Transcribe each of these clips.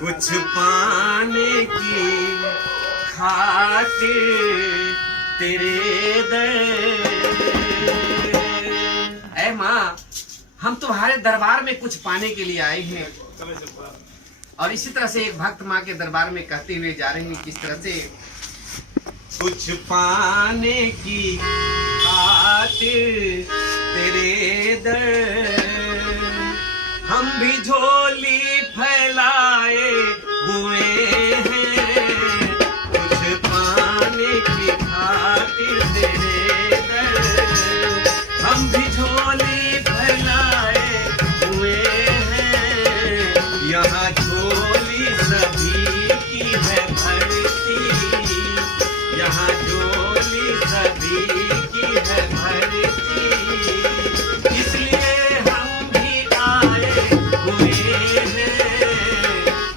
कुछ पाने की खातिर तेरे दर। ऐ माँ, हम तुम्हारे दरबार में कुछ पाने के लिए आए हैं। और इसी तरह से एक भक्त माँ के दरबार में कहते हुए जा रहे हैं किस तरह से, कुछ पाने की खातिर तेरे दर हम भी झोली फैलाए हुए हैं। कुछ पाने की खातिर तेरे दर हम भी झोली फैलाए हुए हैं। यहाँ झोली सभी की है भरती, यहाँ झोली सभी की है भरती, इसलिए हम भी आए हुए हैं।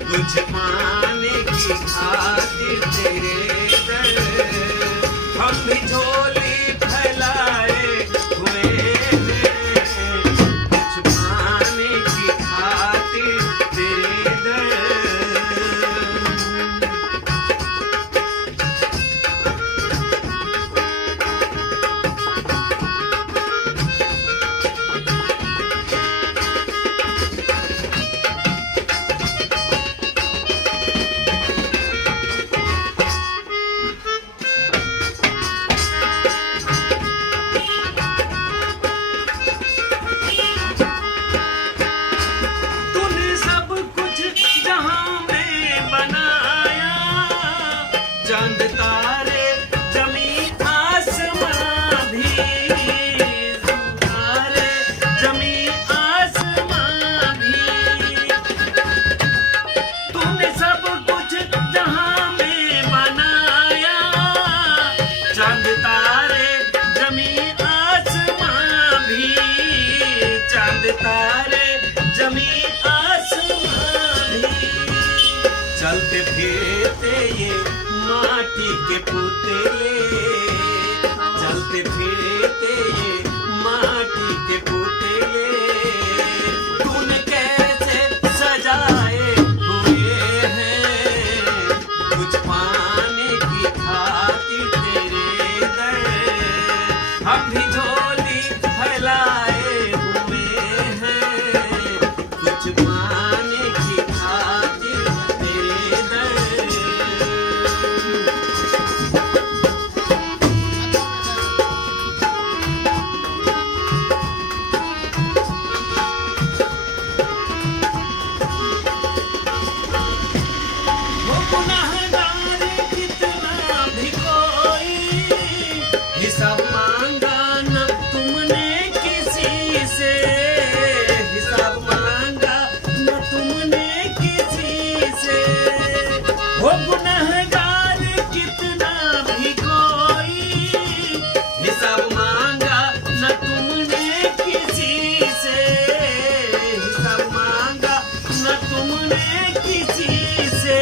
कुछ पाने की खातिर तेरे दर हम भी झोली फैलाए हुए हैं। कुछ पाने की खातिर तेरे दर। चांद तारे जमी आसमां भी, तारे जमी आसमां भी, तूने सब कुछ जहां में बनाया। चांद तारे जमी आसमां भी, चांद तारे जमी आसमां भी, चलते फिरते ये माटी के पुतले, चलते फिरते ये माटी के पुतले, तूने कैसे सजाए हुए हैं। कुछ पाने की खातिर तेरे दर हम भी झोली फैलाए हुए हैं। कुछ पाने की खातिर तेरे दर। हिसाब मांगा न तुमने किसी से, हिसाब मांगा न तुमने किसी से, वो गुनहगार कितना भी कोई। हिसाब मांगा न तुमने किसी से, हिसाब मांगा न तुमने किसी से,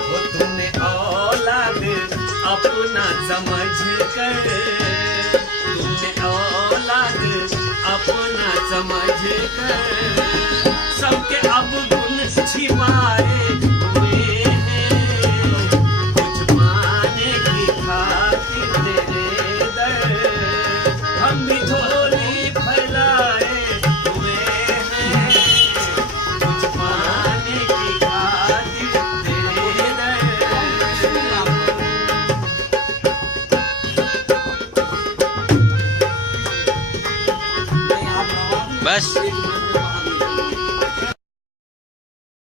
वो तुमने औलाद अपना समझ कर, तुमने औलाद अपना समझ कर सबके अब गुण छिपाए हुए हैं। कुछ पाने की खातिर तेरे दर हम भी झोली फैलाए हुए हैं। कुछ पाने की खातिर तेरे दर। बस